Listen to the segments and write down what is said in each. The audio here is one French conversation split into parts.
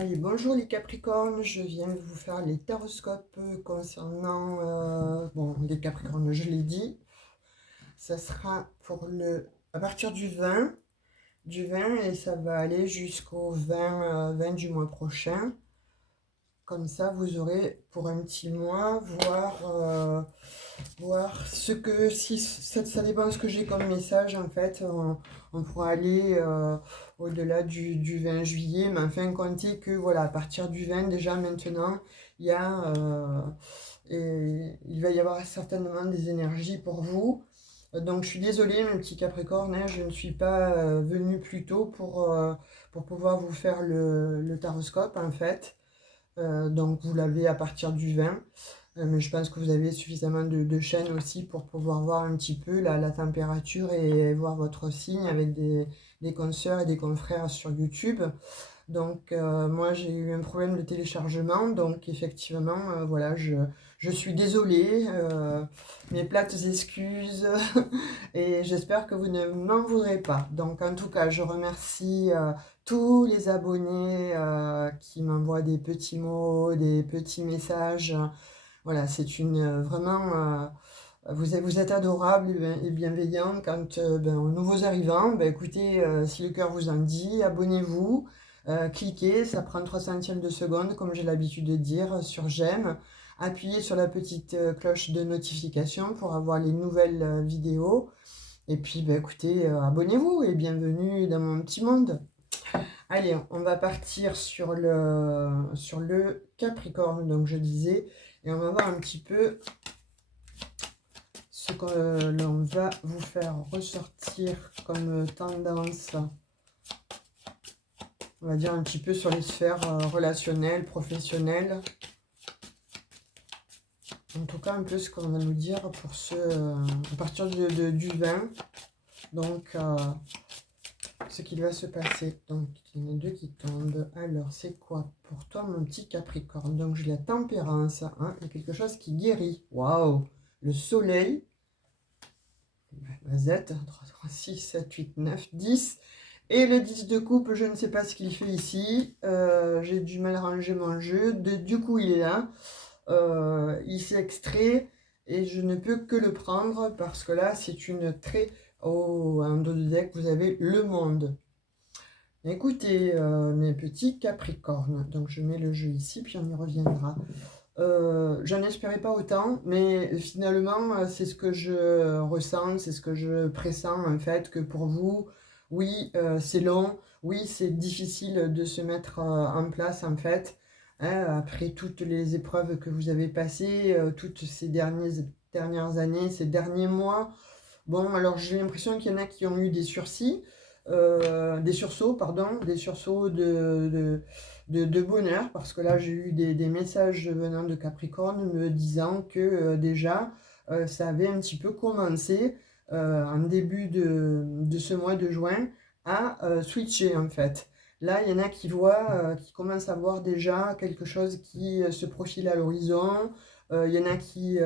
Allez, bonjour les Capricornes, je viens de vous faire les taroscopes concernant les Capricornes, je l'ai dit. Ça sera à partir du 20 et ça va aller jusqu'au 20 du mois prochain. Comme ça, vous aurez pour un petit mois, voir ce que, si ça dépend de ce que j'ai comme message, en fait, on pourra aller au-delà du 20 juillet, mais enfin, comptez que, voilà, à partir du 20, déjà, maintenant, il y a, il va y avoir certainement des énergies pour vous. Donc, je suis désolée, mes petits Capricornes, hein, je ne suis pas venue plus tôt pour pouvoir vous faire le taroscope, en fait. Donc vous l'avez à partir du 20, mais je pense que vous avez suffisamment de chaînes aussi pour pouvoir voir un petit peu la température et voir votre signe avec des consoeurs et des confrères sur YouTube. Donc moi j'ai eu un problème de téléchargement, donc effectivement voilà, je suis désolée, mes plates excuses et j'espère que vous ne m'en voudrez pas. Donc en tout cas je remercie tous les abonnés qui m'envoient des petits mots, des petits messages. Voilà, c'est vraiment vous êtes adorables et bienveillants quand aux nouveaux arrivants, écoutez, si le cœur vous en dit, abonnez-vous, cliquez, ça prend 3 centièmes de seconde, comme j'ai l'habitude de dire, sur j'aime. Appuyez sur la petite cloche de notification pour avoir les nouvelles vidéos. Et puis, écoutez, abonnez-vous et bienvenue dans mon petit monde. Allez, on va partir sur le Capricorne, donc je disais, et on va voir un petit peu ce que l'on va vous faire ressortir comme tendance, on va dire un petit peu sur les sphères relationnelles, professionnelles. En tout cas, un peu ce qu'on va nous dire pour à partir du 20. Donc, ce qu'il va se passer. Donc, il y en a deux qui tombent. Alors, c'est quoi pour toi, mon petit Capricorne? Donc, j'ai la tempérance. Hein, il y a quelque chose qui guérit. Waouh! Le soleil. La Z. 3, 3, 6, 7, 8, 9, 10. Et le 10 de coupe, je ne sais pas ce qu'il fait ici. J'ai du mal à ranger mon jeu. Du coup, il est là. Il s'est extrait. Et je ne peux que le prendre parce que là, c'est une très... Oh, en dos de deck, vous avez le monde. Écoutez, mes petits Capricornes, donc je mets le jeu ici, puis on y reviendra. J'en espérais pas autant, mais finalement, c'est ce que je ressens, c'est ce que je pressens, en fait, que pour vous, oui, c'est long, oui, c'est difficile de se mettre en place, en fait, hein, après toutes les épreuves que vous avez passées, toutes ces dernières années, ces derniers mois. Bon, alors j'ai l'impression qu'il y en a qui ont eu des sursauts, des sursauts de bonheur, parce que là j'ai eu des messages venant de Capricorne me disant que déjà ça avait un petit peu commencé en début de ce mois de juin à switcher en fait. Là, il y en a qui commencent à voir déjà quelque chose qui se profile à l'horizon. Il y en a qui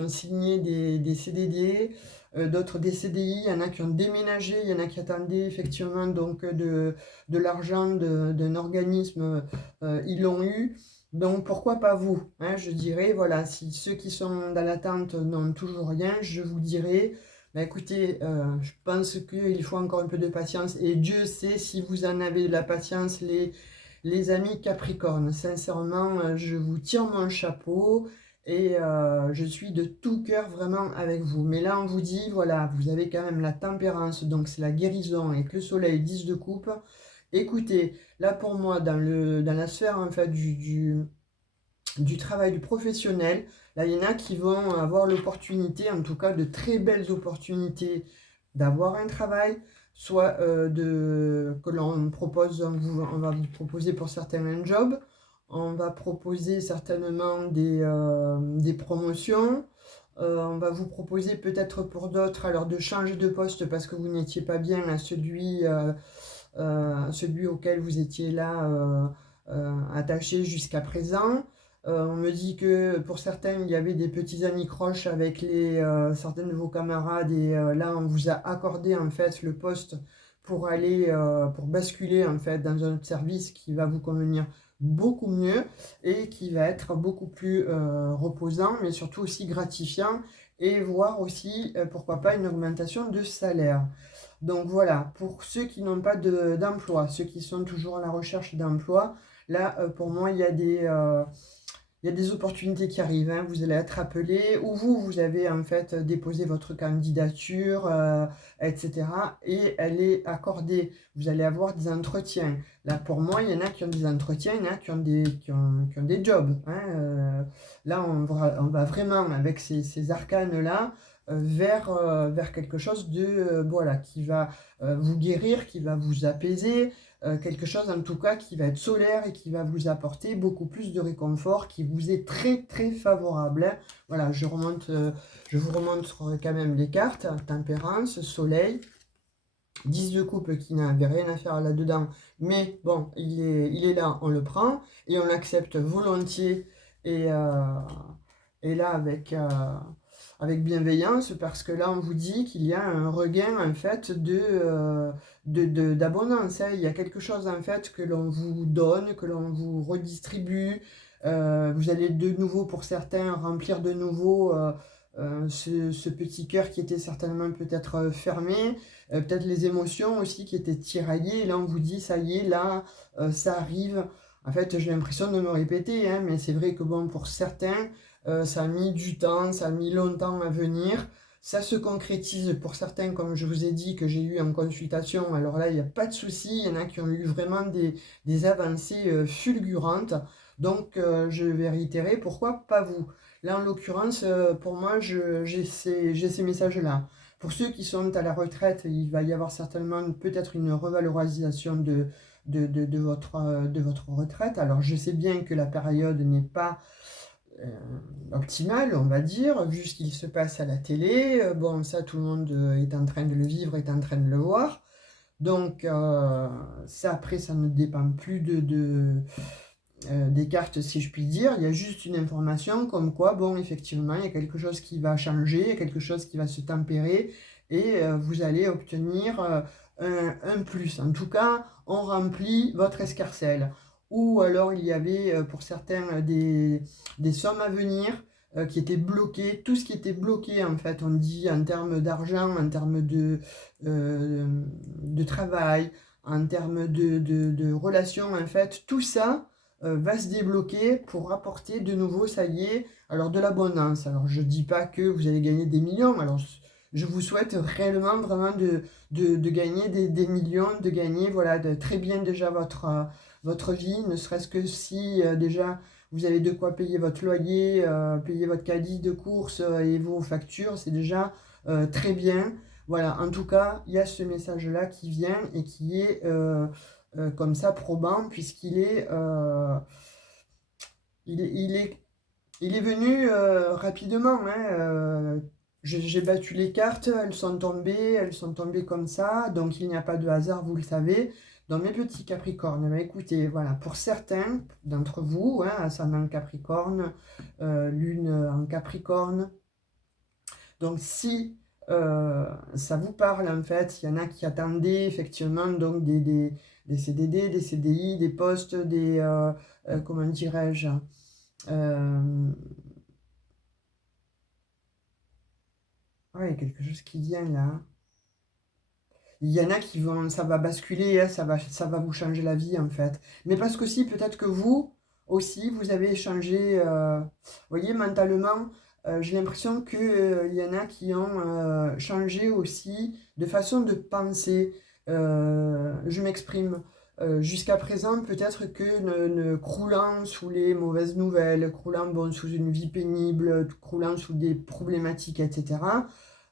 ont signé des CDD, d'autres des CDI, il y en a qui ont déménagé, il y en a qui attendaient effectivement donc de l'argent d'un organisme, ils l'ont eu. Donc pourquoi pas vous, hein, je dirais, voilà, si ceux qui sont dans l'attente n'ont toujours rien, je vous dirais, écoutez, je pense qu'il faut encore un peu de patience et Dieu sait si vous en avez de la patience, les amis Capricorne. Sincèrement, je vous tire mon chapeau. Et je suis de tout cœur vraiment avec vous. Mais là, on vous dit, voilà, vous avez quand même la tempérance, donc c'est la guérison avec le soleil 10 de coupe. Écoutez, là pour moi, dans la sphère en fait du travail du professionnel, là il y en a qui vont avoir l'opportunité, en tout cas de très belles opportunités, d'avoir un travail, soit que l'on propose, on va vous proposer pour certains un job, on va proposer certainement des promotions, on va vous proposer peut-être pour d'autres alors de changer de poste parce que vous n'étiez pas bien à celui auquel vous étiez là attaché jusqu'à présent. On me dit que pour certains, il y avait des petits anicroches avec certains de vos camarades et là, on vous a accordé en fait le poste pour aller, pour basculer en fait dans un autre service qui va vous convenir beaucoup mieux et qui va être beaucoup plus reposant, mais surtout aussi gratifiant et voir aussi, pourquoi pas, une augmentation de salaire. Donc voilà, pour ceux qui n'ont pas d'emploi, ceux qui sont toujours à la recherche d'emploi, là, pour moi, il y a des opportunités qui arrivent, hein. Vous allez être appelé, ou vous avez en fait déposé votre candidature, etc. Et elle est accordée. Vous allez avoir des entretiens. Là, pour moi, il y en a qui ont des entretiens, il y en a qui ont des jobs, hein. Là, on va vraiment, avec ces arcanes-là, vers quelque chose de, voilà, qui va vous guérir, qui va vous apaiser, quelque chose en tout cas qui va être solaire et qui va vous apporter beaucoup plus de réconfort, qui vous est très très favorable, hein. Voilà, je vous remontre quand même les cartes: tempérance, soleil, 10 de coupe qui n'avait rien à faire là-dedans, mais bon, il est là, on le prend et on l'accepte volontiers, et, là avec bienveillance, parce que là on vous dit qu'il y a un regain en fait d'abondance, hein. Il y a quelque chose en fait que l'on vous donne, que l'on vous redistribue. Vous allez de nouveau, pour certains, remplir de nouveau ce petit cœur qui était certainement peut-être fermé, peut-être les émotions aussi qui étaient tiraillées. Et là on vous dit ça y est, là ça arrive. En fait, j'ai l'impression de me répéter, hein, mais c'est vrai que bon, pour certains, ça a mis du temps, ça a mis longtemps à venir. Ça se concrétise pour certains, comme je vous ai dit, que j'ai eu en consultation. Alors là, il n'y a pas de souci. Il y en a qui ont eu vraiment des avancées fulgurantes. Donc, je vais réitérer, pourquoi pas vous? Là, en l'occurrence, pour moi, j'ai ces messages-là. Pour ceux qui sont à la retraite, il va y avoir certainement peut-être une revalorisation de votre retraite. Alors, je sais bien que la période n'est pas optimale, on va dire, vu ce qu'il se passe à la télé. Bon, ça, tout le monde est en train de le vivre, est en train de le voir. Donc, ça, après, ça ne dépend plus des cartes, si je puis dire. Il y a juste une information comme quoi, bon, effectivement, il y a quelque chose qui va changer, il y a quelque chose qui va se tempérer, et vous allez obtenir un plus. En tout cas, on remplit votre escarcelle. Ou alors, il y avait pour certains des sommes à venir qui étaient bloquées. Tout ce qui était bloqué, en fait, on dit en termes d'argent, en termes de travail, en termes de relations, en fait, tout ça va se débloquer pour apporter de nouveau, ça y est, alors de l'abondance. Alors je dis pas que vous allez gagner des millions, alors je vous souhaite réellement vraiment de gagner des millions, de gagner, voilà, de très bien déjà votre vie, ne serait-ce que si déjà vous avez de quoi payer votre loyer, payer votre caddie de courses et vos factures, c'est déjà très bien. Voilà, en tout cas, il y a ce message-là qui vient et qui est comme ça probant, puisqu'il est, il est venu rapidement, hein. J'ai battu les cartes, elles sont tombées comme ça, donc il n'y a pas de hasard, vous le savez. Dans mes petits Capricornes, bah, écoutez, voilà, pour certains d'entre vous, hein, ascendant Capricorne, lune en Capricorne, donc si ça vous parle, en fait, il y en a qui attendaient effectivement donc des CDD, des CDI, des postes, comment dirais-je, ouais, quelque chose qui vient là. Il y en a qui vont, ça va basculer, hein, ça va vous changer la vie, en fait. Mais parce que si, peut-être que vous aussi, vous avez changé, vous voyez, mentalement, j'ai l'impression qu'il y en a qui ont changé aussi de façon de penser. Je m'exprime. Jusqu'à présent, peut-être que croulant sous les mauvaises nouvelles, croulant bon, sous une vie pénible, croulant sous des problématiques, etc.,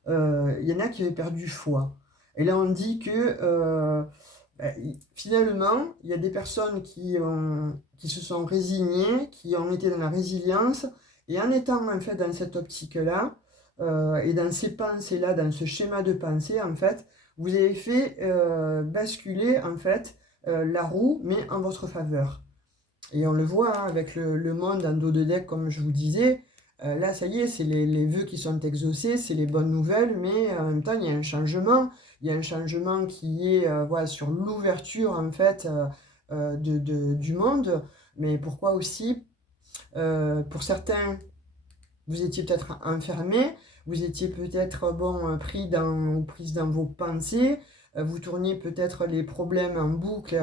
il y en a qui avaient perdu foi. Et là, on dit que finalement, il y a des personnes qui se sont résignées, qui ont été dans la résilience, et en étant en fait dans cette optique-là, et dans ces pensées-là, dans ce schéma de pensée, en fait, vous avez fait basculer en fait la roue, mais en votre faveur. Et on le voit hein, avec le monde en dos de deck, comme je vous disais. Là, ça y est, c'est les vœux qui sont exaucés, c'est les bonnes nouvelles, mais en même temps, il y a un changement, il y a un changement qui est voilà, sur l'ouverture en fait du monde. Mais pourquoi aussi, pour certains, vous étiez peut-être enfermé, vous étiez peut-être bon, prise dans vos pensées, vous tourniez peut-être les problèmes en boucle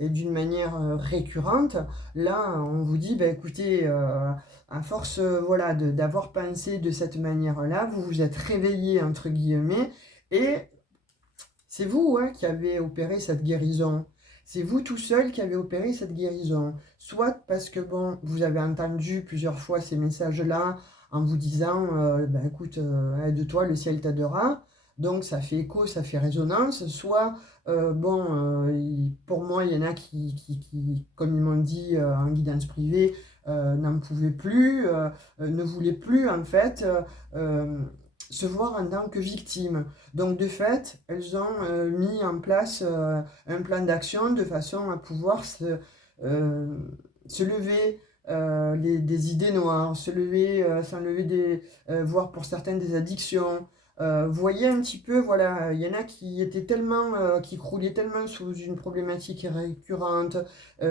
et d'une manière récurrente. Là, on vous dit, bah, écoutez, à force voilà, d'avoir pensé de cette manière-là, vous vous êtes réveillé, entre guillemets, et c'est vous qui avez opéré cette guérison. C'est vous tout seul qui avez opéré cette guérison. Soit parce que bon, vous avez entendu plusieurs fois ces messages-là en vous disant ben, écoute, aide-toi, le ciel t'aidera. Donc ça fait écho, ça fait résonance. Soit, pour moi, il y en a qui comme ils m'ont dit en guidance privée, n'en pouvaient plus, ne voulaient plus en fait. Se voir en tant que victime. Donc de fait, elles ont mis en place un plan d'action de façon à pouvoir euh, se lever des idées noires, se lever, s'enlever voire pour certaines des addictions. Vous voyez un petit peu, voilà, il y en a qui étaient tellement, qui croulaient tellement sous une problématique récurrente,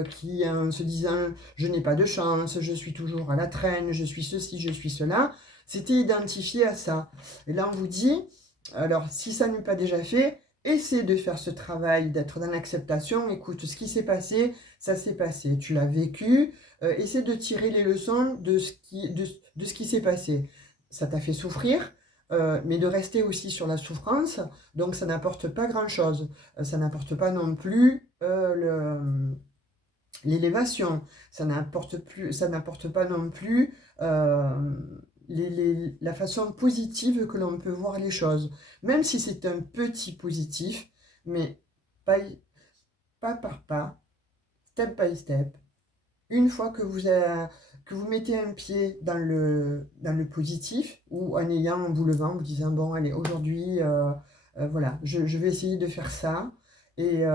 qui en se disant je n'ai pas de chance, je suis toujours à la traîne, je suis ceci, je suis cela, c'était identifié à ça. Et là, on vous dit, alors si ça n'est pas déjà fait, essaie de faire ce travail, d'être dans l'acceptation. Écoute, ce qui s'est passé, ça s'est passé. Tu l'as vécu. Essaie de tirer les leçons de ce qui s'est passé. Ça t'a fait souffrir, mais de rester aussi sur la souffrance, donc ça n'apporte pas grand-chose. Ça n'apporte pas non plus l'élévation. Ça n'apporte pas non plus la façon positive que l'on peut voir les choses. Même si c'est un petit positif, mais pas, pas par pas, step by step. Une fois que vous mettez un pied dans le positif, ou en vous levant, vous disant, bon, allez, aujourd'hui, voilà, je vais essayer de faire ça, et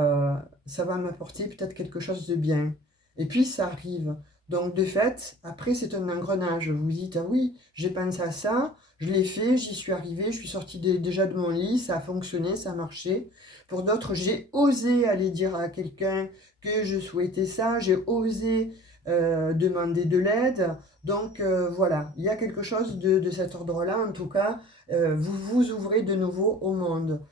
ça va m'apporter peut-être quelque chose de bien. Et puis, ça arrive. Donc, de fait, après, c'est un engrenage. Vous vous dites, ah oui, j'ai pensé à ça, je l'ai fait, j'y suis arrivé, je suis sortie déjà de mon lit, ça a fonctionné, ça a marché. Pour d'autres, j'ai osé aller dire à quelqu'un que je souhaitais ça, j'ai osé demander de l'aide. Donc voilà, il y a quelque chose de cet ordre-là, en tout cas, vous vous ouvrez de nouveau au monde.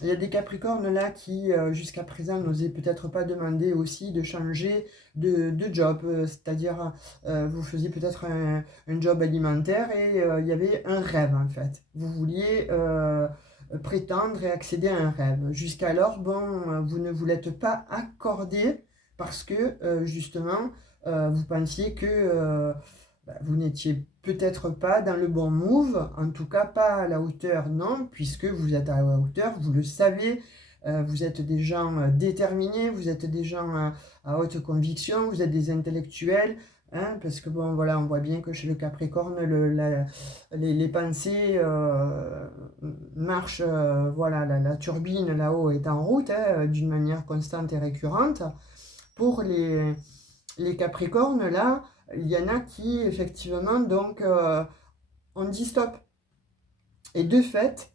Il y a des Capricornes là qui, jusqu'à présent, n'osaient peut-être pas demander aussi de changer de job. C'est-à-dire, vous faisiez peut-être un job alimentaire et il y avait un rêve en fait. Vous vouliez prétendre et accéder à un rêve. Jusqu'alors, bon, vous ne vous l'êtes pas accordé parce que justement, vous pensiez que vous n'étiez peut-être pas dans le bon move, en tout cas pas à la hauteur, non, puisque vous êtes à la hauteur, vous le savez, vous êtes des gens déterminés, vous êtes des gens à haute conviction, vous êtes des intellectuels, hein, parce que bon, voilà, on voit bien que chez le Capricorne, les pensées marchent, voilà, la turbine là-haut est en route, hein, d'une manière constante et récurrente. Pour les Capricornes, là, il y en a qui, effectivement, donc, on dit stop. Et de fait,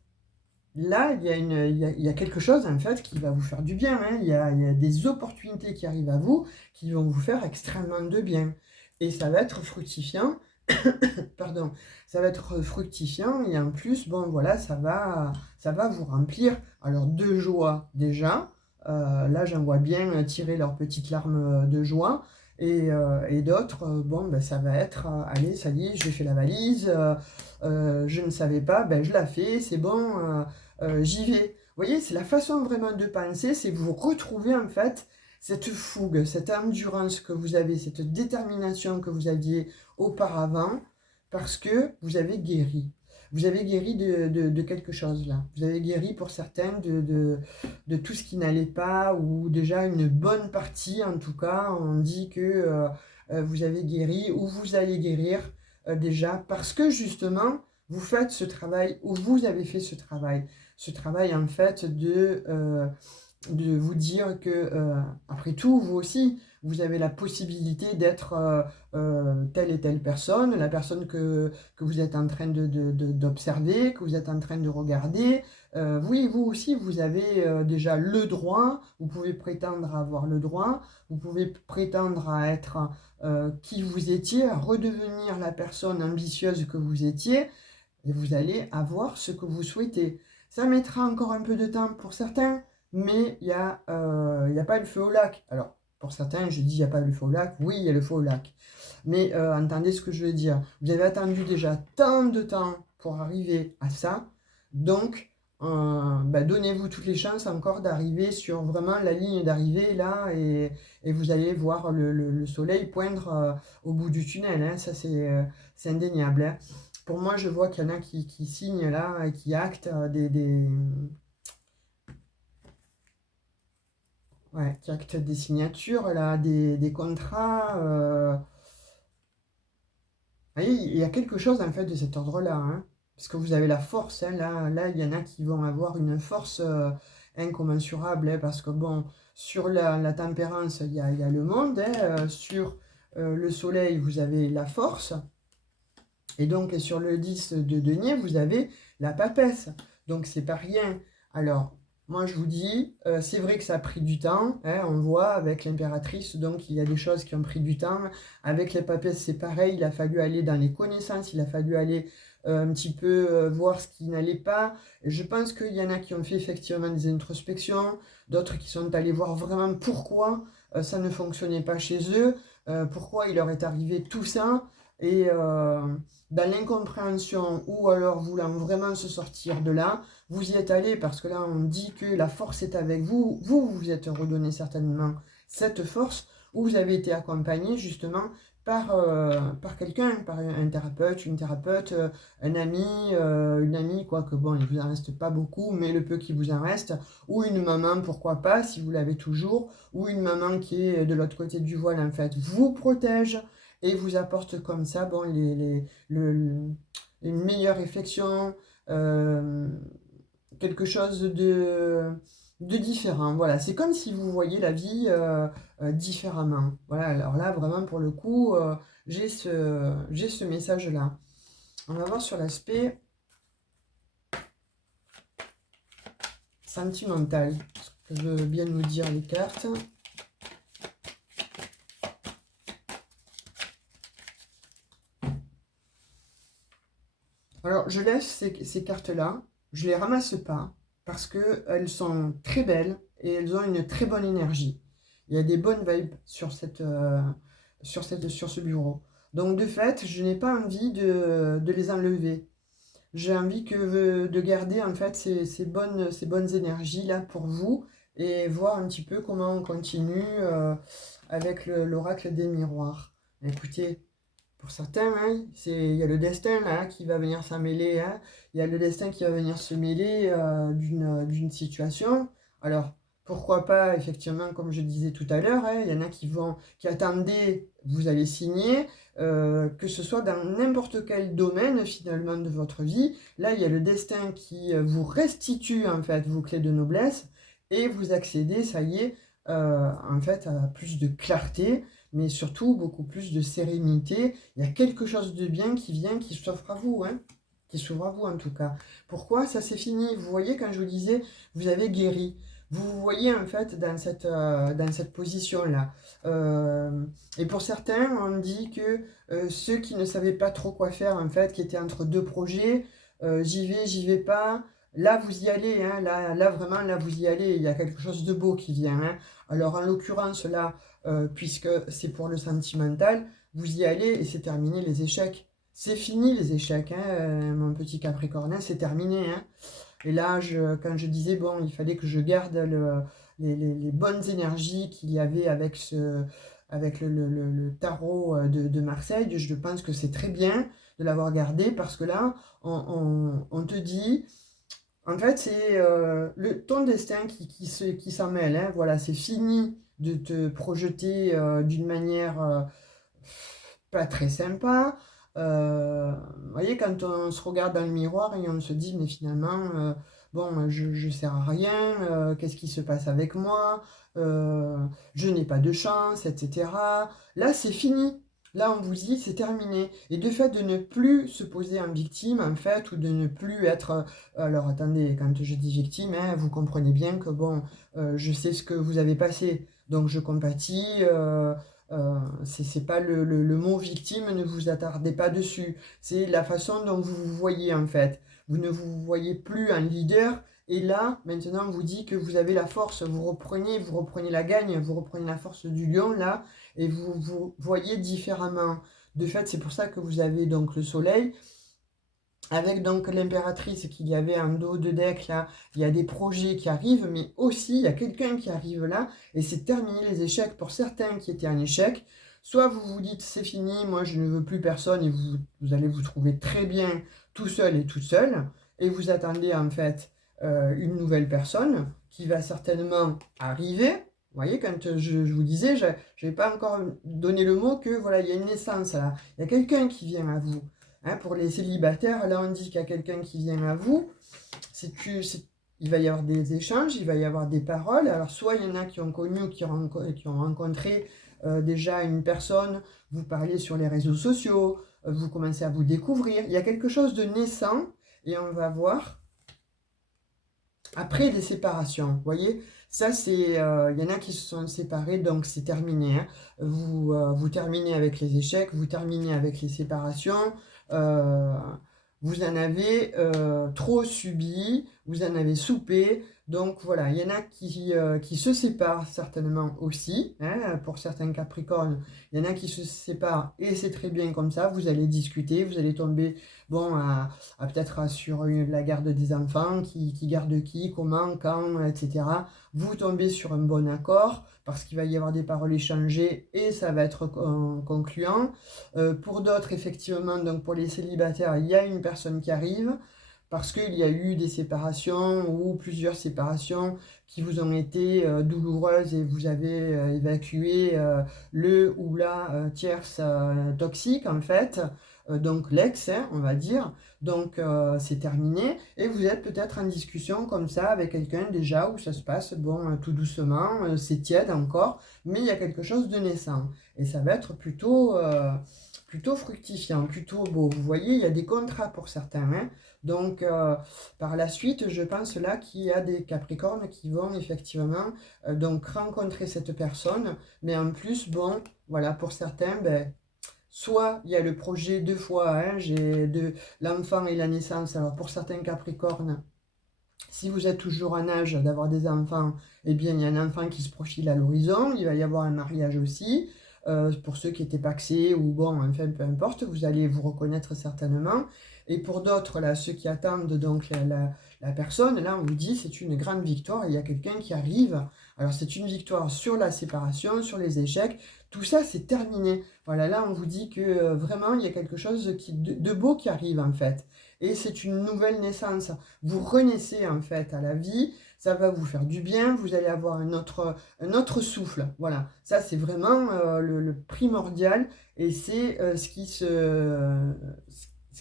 là, il y a quelque chose, en fait, qui va vous faire du bien. Hein. Il y a des opportunités qui arrivent à vous qui vont vous faire extrêmement de bien. Et ça va être fructifiant. Pardon. Ça va être fructifiant. Et en plus, bon, voilà, ça va vous remplir, alors, de joie, déjà. Là, j'en vois bien tirer leurs petites larmes de joie. Et d'autres, bon, ben, ça va être, allez, ça y est, j'ai fait la valise, je ne savais pas, ben, je la fais, c'est bon, j'y vais. Vous voyez, c'est la façon vraiment de penser, c'est vous retrouver en fait cette fougue, cette endurance que vous avez, cette détermination que vous aviez auparavant, parce que vous avez guéri. Vous avez guéri de quelque chose là. Vous avez guéri pour certains de tout ce qui n'allait pas, ou déjà une bonne partie en tout cas. On dit que vous avez guéri, ou vous allez guérir déjà, parce que justement, vous faites ce travail, ou vous avez fait ce travail. Ce travail en fait de vous dire que, après tout, vous aussi, vous avez la possibilité d'être telle et telle personne, la personne que vous êtes en train d'observer, que vous êtes en train de regarder. Oui, vous aussi, vous avez déjà le droit, vous pouvez prétendre à avoir le droit, vous pouvez prétendre à être qui vous étiez, à redevenir la personne ambitieuse que vous étiez, et vous allez avoir ce que vous souhaitez. Ça mettra encore un peu de temps pour certains, mais il y a pas le feu au lac. Alors, pour certains, je dis il n'y a pas le feu au lac. Oui, il y a le feu au lac. Mais entendez ce que je veux dire. Vous avez attendu déjà tant de temps pour arriver à ça. Donc, donnez-vous toutes les chances encore d'arriver sur vraiment la ligne d'arrivée là et vous allez voir le soleil poindre au bout du tunnel. Hein. Ça, c'est indéniable. Hein. Pour moi, je vois qu'il y en a qui signent là et qui actent ouais, qui actent des signatures, là, des contrats. Vous voyez, il y a quelque chose en fait de cet ordre-là. Hein. Parce que vous avez la force. Hein, là, il y en a qui vont avoir une force incommensurable. Hein, parce que bon, sur la tempérance, il y a le monde. Hein, sur le soleil, vous avez la force. Et donc, sur le 10 de denier, vous avez la papesse. Donc, c'est pas rien. Alors, moi, je vous dis, c'est vrai que ça a pris du temps. Hein, on voit avec l'impératrice, donc il y a des choses qui ont pris du temps. Avec les papesses, c'est pareil. Il a fallu aller dans les connaissances. Il a fallu aller un petit peu voir ce qui n'allait pas. Je pense qu'il y en a qui ont fait effectivement des introspections. D'autres qui sont allés voir vraiment pourquoi ça ne fonctionnait pas chez eux. Pourquoi il leur est arrivé tout ça. Et dans l'incompréhension ou alors voulant vraiment se sortir de là, vous y êtes allé parce que là on dit que la force est avec vous, vous vous êtes redonné certainement cette force, ou vous avez été accompagné justement par quelqu'un, par un thérapeute, une thérapeute, un ami, une amie, quoique bon, il vous en reste pas beaucoup, mais le peu qui vous en reste, ou une maman, pourquoi pas, si vous l'avez toujours, ou une maman qui est de l'autre côté du voile en fait, vous protège, et vous apporte comme ça bon, une meilleure réflexion, euh, quelque chose de différent. Voilà, c'est comme si vous voyez la vie différemment. Voilà, alors là, vraiment, pour le coup, j'ai ce message-là. On va voir sur l'aspect sentimental, ce que veut bien nous dire les cartes. Alors, je laisse ces cartes-là, je les ramasse pas, parce qu'elles sont très belles et elles ont une très bonne énergie. Il y a des bonnes vibes sur sur ce bureau. Donc, de fait, je n'ai pas envie de les enlever. J'ai envie de garder, en fait, ces bonnes énergies-là pour vous et voir un petit peu comment on continue avec l'oracle des miroirs. Écoutez, pour certains, hein, il y a le destin là, qui va venir s'en mêler. Hein. Il y a le destin qui va venir se mêler d'une situation. Alors, pourquoi pas, effectivement, comme je disais tout à l'heure, hein, il y en a qui attendaient, vous allez signer, que ce soit dans n'importe quel domaine finalement de votre vie. Là, il y a le destin qui vous restitue en fait vos clés de noblesse et vous accédez, ça y est, en fait, à plus de clarté mais surtout beaucoup plus de sérénité. Il y a quelque chose de bien qui vient, qui s'offre à vous, hein, qui s'ouvre à vous en tout cas. Pourquoi? Ça c'est fini. Vous voyez, quand je vous disais, vous avez guéri. Vous vous voyez en fait dans cette position-là. Et pour certains, on dit que ceux qui ne savaient pas trop quoi faire, en fait, qui étaient entre deux projets, j'y vais pas. Là, vous y allez, hein, là, vraiment, là, vous y allez. Il y a quelque chose de beau qui vient. Hein. Alors, en l'occurrence, là, puisque c'est pour le sentimental, vous y allez et c'est terminé les échecs. C'est fini les échecs, hein, mon petit Capricorne, c'est terminé. Hein. Et là, quand je disais, bon, il fallait que je garde les bonnes énergies qu'il y avait avec, avec le tarot de Marseille, je pense que c'est très bien de l'avoir gardé parce que là, on te dit, en fait, c'est ton destin qui s'en mêle. Hein. Voilà, c'est fini de te projeter d'une manière pas très sympa. Vous voyez, quand on se regarde dans le miroir et on se dit, mais finalement, bon, je sers à rien, qu'est-ce qui se passe avec moi, je n'ai pas de chance, etc. Là, c'est fini. Là, on vous dit, c'est terminé. Et de fait, de ne plus se poser en victime, en fait, ou de ne plus être... alors, attendez, quand je dis victime, hein, vous comprenez bien que, bon, je sais ce que vous avez passé, donc je compatis. C'est pas le mot victime, ne vous attardez pas dessus. C'est la façon dont vous vous voyez, en fait. Vous ne vous voyez plus un leader. Et là, maintenant, on vous dit que vous avez la force. Vous reprenez la gagne, vous reprenez la force du lion, là, et vous vous voyez différemment. De fait, c'est pour ça que vous avez donc le soleil, avec donc l'impératrice qu'il y avait en dos de deck là, il y a des projets qui arrivent, mais aussi il y a quelqu'un qui arrive là, et c'est terminé les échecs pour certains qui étaient en échec. Soit vous vous dites c'est fini, moi je ne veux plus personne, et vous allez vous trouver très bien tout seul et toute seule, et vous attendez en fait une nouvelle personne qui va certainement arriver. Vous voyez, quand je vous disais, je n'ai pas encore donné le mot que voilà, il y a une naissance là, il y a quelqu'un qui vient à vous. Hein, pour les célibataires, là on dit qu'il y a quelqu'un qui vient à vous, il va y avoir des échanges, il va y avoir des paroles. Alors soit il y en a qui ont connu ou qui ont rencontré déjà une personne, vous parlez sur les réseaux sociaux, vous commencez à vous découvrir. Il y a quelque chose de naissant et on va voir après des séparations. Vous voyez, ça c'est, il y en a qui se sont séparés, donc c'est terminé. Hein. Vous terminez avec les échecs, vous terminez avec les séparations. Euh, Vous en avez trop subi, vous en avez soupé. Donc voilà, il y en a qui se séparent certainement aussi. Hein, pour certains Capricornes, il y en a qui se séparent et c'est très bien comme ça. Vous allez discuter, vous allez tomber bon, peut-être sur la garde des enfants, qui garde qui, comment, quand, etc. Vous tombez sur un bon accord parce qu'il va y avoir des paroles échangées et ça va être concluant. Pour d'autres, effectivement, donc pour les célibataires, il y a une personne qui arrive parce qu'il y a eu des séparations ou plusieurs séparations qui vous ont été douloureuses et vous avez évacué le ou la tierce toxique en fait, donc l'ex, hein, on va dire. Donc c'est terminé et vous êtes peut-être en discussion comme ça avec quelqu'un déjà où ça se passe bon tout doucement, c'est tiède encore, mais il y a quelque chose de naissant et ça va être plutôt fructifiant, plutôt beau. Vous voyez, il y a des contrats pour certains. Hein. Donc, par la suite, je pense là qu'il y a des Capricornes qui vont effectivement donc rencontrer cette personne. Mais en plus, bon, voilà, pour certains, ben, soit il y a le projet deux fois, hein, j'ai l'enfant et la naissance. Alors, pour certains Capricornes, si vous êtes toujours en âge d'avoir des enfants, eh bien, il y a un enfant qui se profile à l'horizon. Il va y avoir un mariage aussi. Pour ceux qui étaient paxés ou bon, enfin, peu importe, vous allez vous reconnaître certainement. Et pour d'autres, là, ceux qui attendent donc la personne, là, on vous dit c'est une grande victoire. Il y a quelqu'un qui arrive. Alors, c'est une victoire sur la séparation, sur les échecs. Tout ça, c'est terminé. Voilà, là, on vous dit que vraiment, il y a quelque chose de beau qui arrive, en fait. Et c'est une nouvelle naissance. Vous renaissez, en fait, à la vie. Ça va vous faire du bien. Vous allez avoir un autre souffle. Voilà, ça, c'est vraiment le primordial. Et c'est ce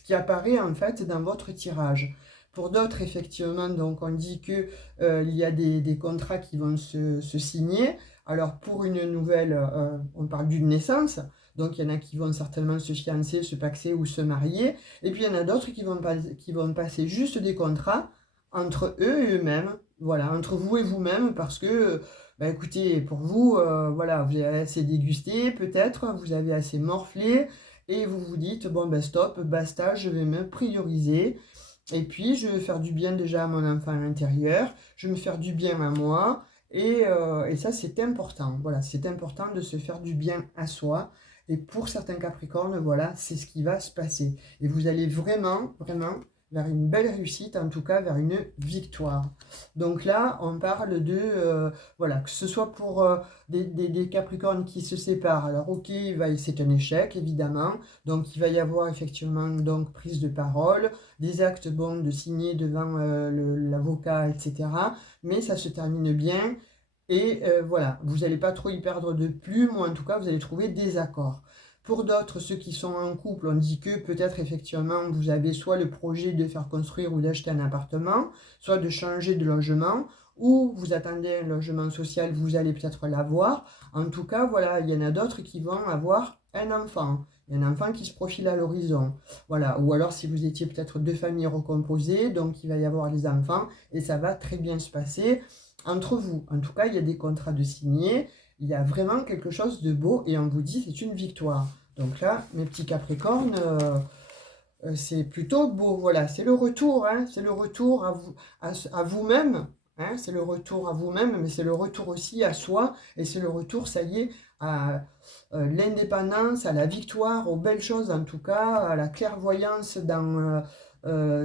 qui apparaît, en fait, dans votre tirage. Pour d'autres, effectivement, donc on dit que il y a des contrats qui vont se signer. Alors pour une nouvelle, on parle d'une naissance, donc il y en a qui vont certainement se fiancer, se paxer ou se marier, et puis il y en a d'autres qui vont passer juste des contrats entre eux et eux-mêmes, voilà, entre vous et vous-même, parce que, bah, écoutez, pour vous, voilà, vous avez assez dégusté, peut-être, vous avez assez morflé, et vous vous dites, bon ben stop, basta, je vais me prioriser, et puis, je vais faire du bien déjà à mon enfant intérieur, je vais me faire du bien à moi, et ça, c'est important. Voilà, c'est important de se faire du bien à soi. Et pour certains Capricornes, voilà, c'est ce qui va se passer. Et vous allez vraiment, vraiment vers une belle réussite, en tout cas vers une victoire. Donc là, on parle de, voilà, que ce soit pour des Capricornes qui se séparent. Alors ok, c'est un échec, évidemment. Donc il va y avoir effectivement donc prise de parole, des actes bons de signer devant l'avocat, etc. Mais ça se termine bien. Et voilà, vous n'allez pas trop y perdre de plume, ou en tout cas, vous allez trouver des accords. Pour d'autres, ceux qui sont en couple, on dit que peut-être effectivement, vous avez soit le projet de faire construire ou d'acheter un appartement, soit de changer de logement, ou vous attendez un logement social, vous allez peut-être l'avoir. En tout cas, voilà, il y en a d'autres qui vont avoir un enfant. Il y a un enfant qui se profile à l'horizon. Voilà. Ou alors si vous étiez peut-être deux familles recomposées, donc il va y avoir les enfants et ça va très bien se passer entre vous. En tout cas, il y a des contrats de signer. Il y a vraiment quelque chose de beau et on vous dit c'est une victoire. Donc là, mes petits Capricornes, c'est plutôt beau. Voilà, c'est le retour, hein, c'est le retour à vous, à vous-même. Hein, c'est le retour à vous-même, mais c'est le retour aussi à soi. Et c'est le retour, ça y est, à l'indépendance, à la victoire, aux belles choses en tout cas, à la clairvoyance dans...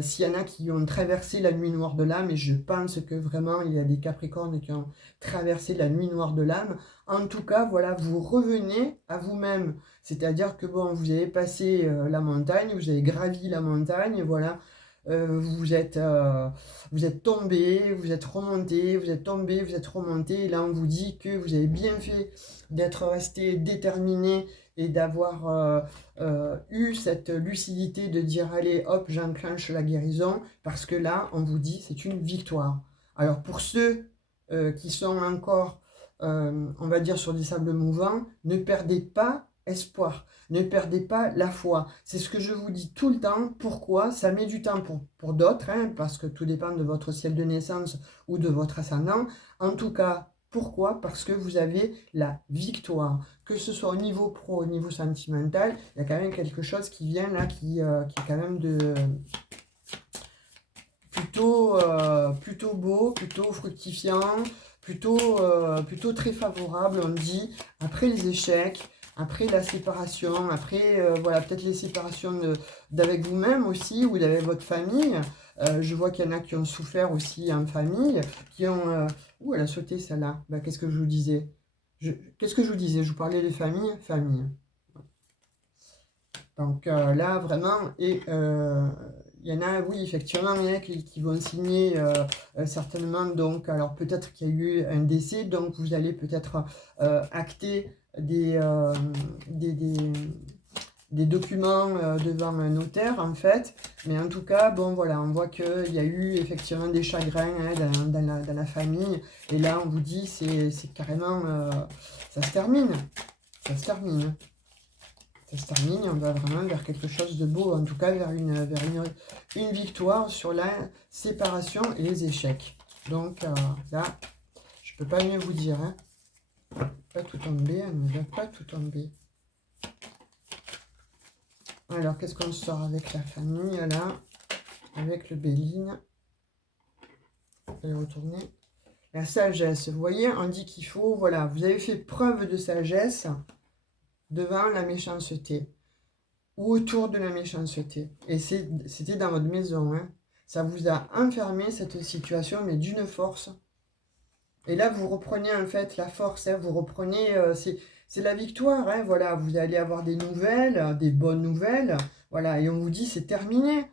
s'il y en a qui ont traversé la nuit noire de l'âme, et je pense que vraiment il y a des Capricornes qui ont traversé la nuit noire de l'âme, en tout cas, voilà, vous revenez à vous-même. C'est-à-dire que bon, vous avez passé la montagne, vous avez gravi la montagne, voilà, vous êtes tombé, vous êtes remonté, vous êtes tombé, vous êtes remonté, et là on vous dit que vous avez bien fait d'être resté déterminé et d'avoir eu cette lucidité de dire allez hop j'enclenche la guérison, parce que là on vous dit c'est une victoire. Alors pour ceux qui sont encore on va dire sur des sables mouvants, ne perdez pas espoir, ne perdez pas la foi. C'est ce que je vous dis tout le temps. Pourquoi? Ça met du temps pour d'autres, hein, parce que tout dépend de votre ciel de naissance ou de votre ascendant. En tout cas, pourquoi? Parce que vous avez la victoire. Que ce soit au niveau pro, au niveau sentimental, il y a quand même quelque chose qui vient là, qui est quand même de... plutôt beau, plutôt fructifiant, plutôt très favorable, on dit, après les échecs, après la séparation, après voilà, peut-être les séparations d'avec vous-même aussi, ou d'avec votre famille. Je vois qu'il y en a qui ont souffert aussi en famille, qui ont... Ouh, elle a sauté celle-là. Bah, qu'est-ce que je vous disais? Qu'est-ce que je vous disais? Je vous parlais des familles. Famille. Donc là, vraiment, et il y en a, oui, effectivement, il y en a qui vont signer certainement, donc, alors peut-être qu'il y a eu un décès, donc vous allez peut-être acter des documents devant un notaire, en fait, mais en tout cas, bon, voilà, on voit qu'il y a eu effectivement des chagrins hein, dans la famille, et là, on vous dit, c'est carrément, ça se termine, ça se termine. Ça se termine et on va vraiment vers quelque chose de beau, en tout cas vers une victoire sur la séparation et les échecs. Donc là, je peux pas mieux vous dire. Hein. Pas tout tomber, elle ne va pas tout tomber. Alors, qu'est-ce qu'on sort avec la famille là? Avec le Béline. Je vais retourner. La sagesse, vous voyez, on dit qu'il faut, voilà, vous avez fait preuve de sagesse devant la méchanceté. Ou autour de la méchanceté. Et c'était dans votre maison. Hein. Ça vous a enfermé cette situation, mais d'une force. Et là, vous reprenez en fait la force. Hein. Vous reprenez... c'est la victoire. Hein. Voilà, vous allez avoir des nouvelles, des bonnes nouvelles. Voilà, et on vous dit c'est terminé.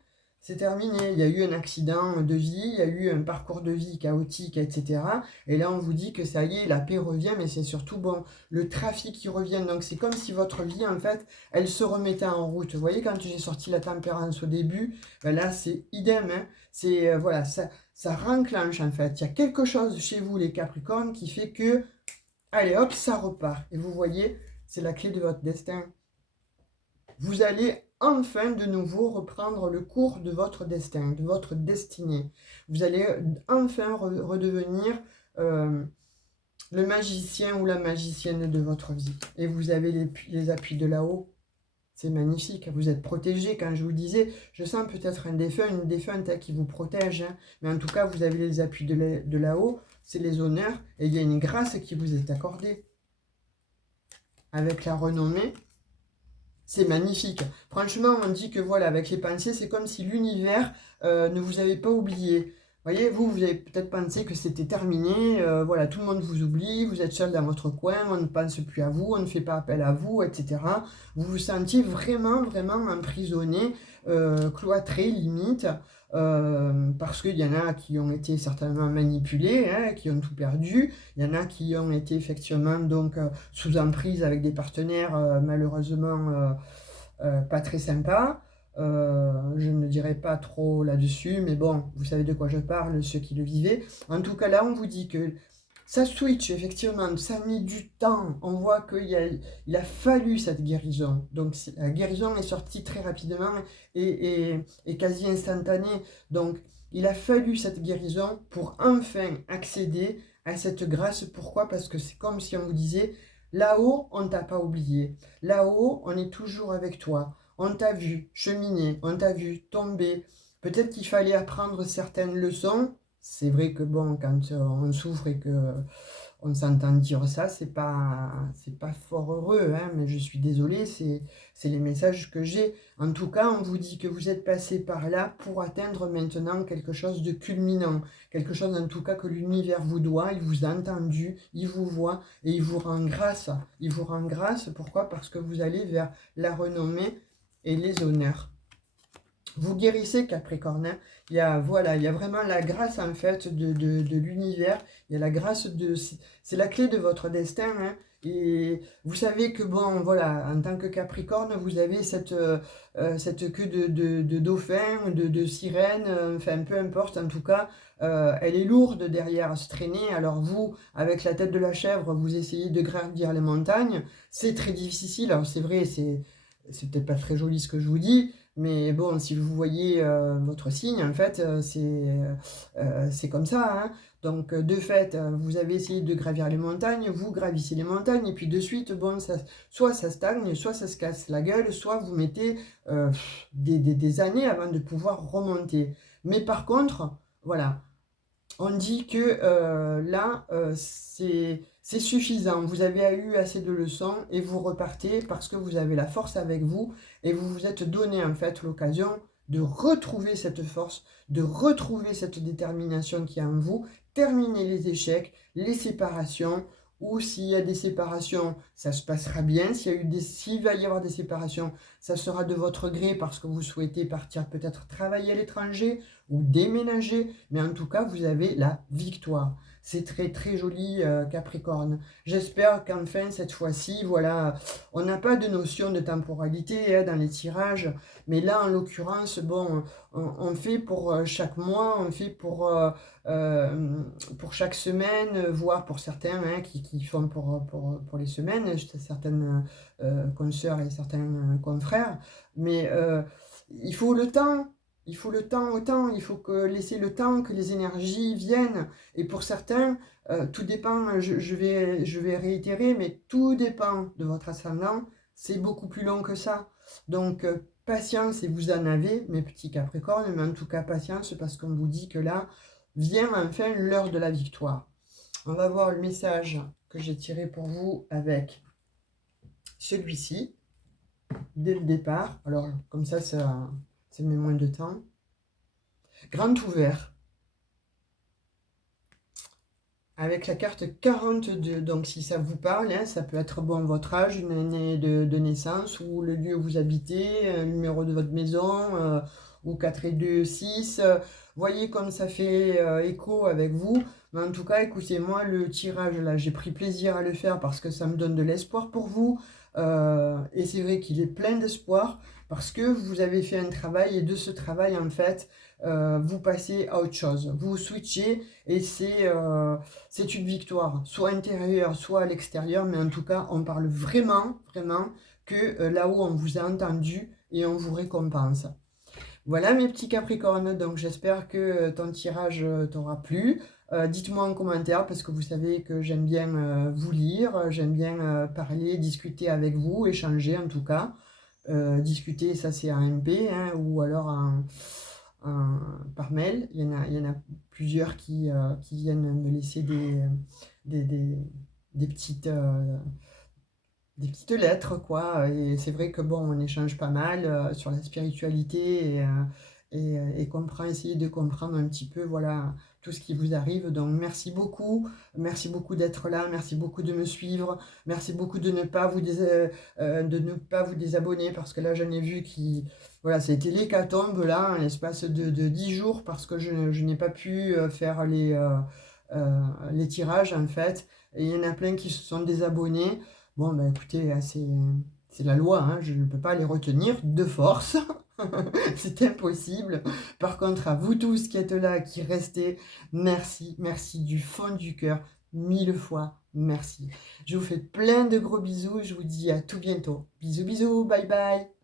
C'est terminé. Il y a eu un accident de vie, il y a eu un parcours de vie chaotique, etc. Et là, on vous dit que ça y est, la paix revient, mais c'est surtout bon, le trafic qui revient. Donc, c'est comme si votre vie, en fait, elle se remettait en route. Vous voyez, quand j'ai sorti la tempérance au début, ben là, c'est idem. Hein. C'est, voilà, ça renclenche, en fait. Il y a quelque chose chez vous, les Capricornes, qui fait que, allez, hop, ça repart. Et vous voyez, c'est la clé de votre destin. Vous allez enfin de nouveau reprendre le cours de votre destin, de votre destinée. Vous allez enfin redevenir le magicien ou la magicienne de votre vie. Et vous avez les appuis de là-haut. C'est magnifique. Vous êtes protégé. Quand je vous disais, je sens peut-être un défunt, une défunte qui vous protège. Hein. Mais en tout cas, vous avez les appuis de là-haut. C'est les honneurs. Et il y a une grâce qui vous est accordée. Avec la renommée. C'est magnifique. Franchement, on dit que voilà, avec les pensées, c'est comme si l'univers ne vous avait pas oublié. Voyez, vous avez peut-être pensé que c'était terminé, voilà, tout le monde vous oublie, vous êtes seul dans votre coin, on ne pense plus à vous, on ne fait pas appel à vous, etc. Vous vous sentiez vraiment, vraiment emprisonné, cloîtré, limite, parce qu'il y en a qui ont été certainement manipulés, hein, qui ont tout perdu, il y en a qui ont été effectivement donc sous emprise avec des partenaires malheureusement pas très sympas. Je ne dirai pas trop là-dessus, mais bon, vous savez de quoi je parle, ceux qui le vivaient. En tout cas, là, on vous dit que ça switch, effectivement, ça a mis du temps. On voit il a fallu cette guérison. Donc, la guérison est sortie très rapidement et quasi instantanée. Donc, il a fallu cette guérison pour enfin accéder à cette grâce. Pourquoi? Parce que c'est comme si on vous disait, là-haut, on ne t'a pas oublié. Là-haut, on est toujours avec toi. On t'a vu cheminer, on t'a vu tomber. Peut-être qu'il fallait apprendre certaines leçons. C'est vrai que bon, quand on souffre et que on s'entend dire ça, c'est pas fort heureux, hein, mais je suis désolée, c'est les messages que j'ai. En tout cas, on vous dit que vous êtes passé par là pour atteindre maintenant quelque chose de culminant, quelque chose en tout cas que l'univers vous doit, il vous a entendu, il vous voit et il vous rend grâce. Il vous rend grâce, pourquoi? Parce que vous allez vers la renommée et les honneurs. Vous guérissez Capricorne, hein. Voilà, il y a vraiment la grâce en fait de l'univers, il y a la grâce c'est la clé de votre destin, hein. Et vous savez que bon, voilà, en tant que Capricorne, vous avez cette queue de dauphin, de sirène, enfin peu importe, en tout cas, elle est lourde derrière à se traîner. Alors vous, avec la tête de la chèvre, vous essayez de gravir les montagnes, c'est très difficile, alors c'est vrai, c'est peut-être pas très joli ce que je vous dis, mais bon, si vous voyez votre signe, en fait, c'est comme ça, hein. Donc, de fait, vous avez essayé de gravir les montagnes, vous gravissez les montagnes, et puis de suite, bon, soit ça stagne, soit ça se casse la gueule, soit vous mettez des années avant de pouvoir remonter. Mais par contre, voilà, on dit que là, c'est suffisant. Vous avez eu assez de leçons et vous repartez parce que vous avez la force avec vous et vous vous êtes donné en fait l'occasion de retrouver cette force, de retrouver cette détermination qui est en vous, terminer les échecs, les séparations, ou s'il y a des séparations, ça se passera bien. S'il va y avoir des séparations, ça sera de votre gré parce que vous souhaitez partir peut-être travailler à l'étranger ou déménager, mais en tout cas, vous avez la victoire. C'est très très joli Capricorne. J'espère qu'enfin cette fois-ci, voilà, on n'a pas de notion de temporalité hein, dans les tirages, mais là en l'occurrence, bon, on fait pour chaque mois, on fait pour chaque semaine, voire pour certains hein, qui font pour les semaines, certaines consoeurs et certains confrères, mais il faut le temps. Il faut le temps au temps, il faut laisser le temps que les énergies viennent. Et pour certains, tout dépend, je vais réitérer, mais tout dépend de votre ascendant. C'est beaucoup plus long que ça. Donc, patience, et vous en avez, mes petits Capricornes, mais en tout cas, patience, parce qu'on vous dit que là, vient enfin l'heure de la victoire. On va voir le message que j'ai tiré pour vous avec celui-ci, dès le départ. Alors, comme ça met moins de temps. Grand ouvert. Avec la carte 42. Donc, si ça vous parle, hein, ça peut être bon votre âge, une année de naissance, ou le lieu où vous habitez, le numéro de votre maison, ou 4 et 2, 6. Voyez comme ça fait écho avec vous. Mais en tout cas, écoutez-moi, le tirage, là, j'ai pris plaisir à le faire parce que ça me donne de l'espoir pour vous. Et c'est vrai qu'il est plein d'espoir parce que vous avez fait un travail et de ce travail, en fait, vous passez à autre chose. Vous switchez et c'est une victoire, soit intérieure, soit à l'extérieur, mais en tout cas, on parle vraiment, vraiment que là-haut, on vous a entendu et on vous récompense. Voilà mes petits Capricornes, donc j'espère que ton tirage t'aura plu. Dites-moi en commentaire parce que vous savez que j'aime bien vous lire, j'aime bien parler, discuter avec vous, échanger en tout cas. Discuter, ça c'est en MP hein, ou alors par mail. Il y en a plusieurs qui viennent me laisser des petites lettres, quoi. Et c'est vrai que bon, on échange pas mal sur la spiritualité et essayer de comprendre un petit peu, voilà, tout ce qui vous arrive. Donc, merci beaucoup d'être là, merci beaucoup de me suivre, merci beaucoup de ne pas vous désabonner parce que là, j'en ai vu qui, voilà, ça a été l'hécatombe là, en l'espace de 10 jours parce que je n'ai pas pu faire les tirages en fait. Et il y en a plein qui se sont désabonnés. Bon, ben écoutez, c'est la loi, hein, je ne peux pas les retenir de force. C'est impossible. Par contre, à vous tous qui êtes là, qui restez, merci, merci du fond du cœur, 1000 fois merci. Je vous fais plein de gros bisous, je vous dis à tout bientôt. Bisous, bisous, bye bye.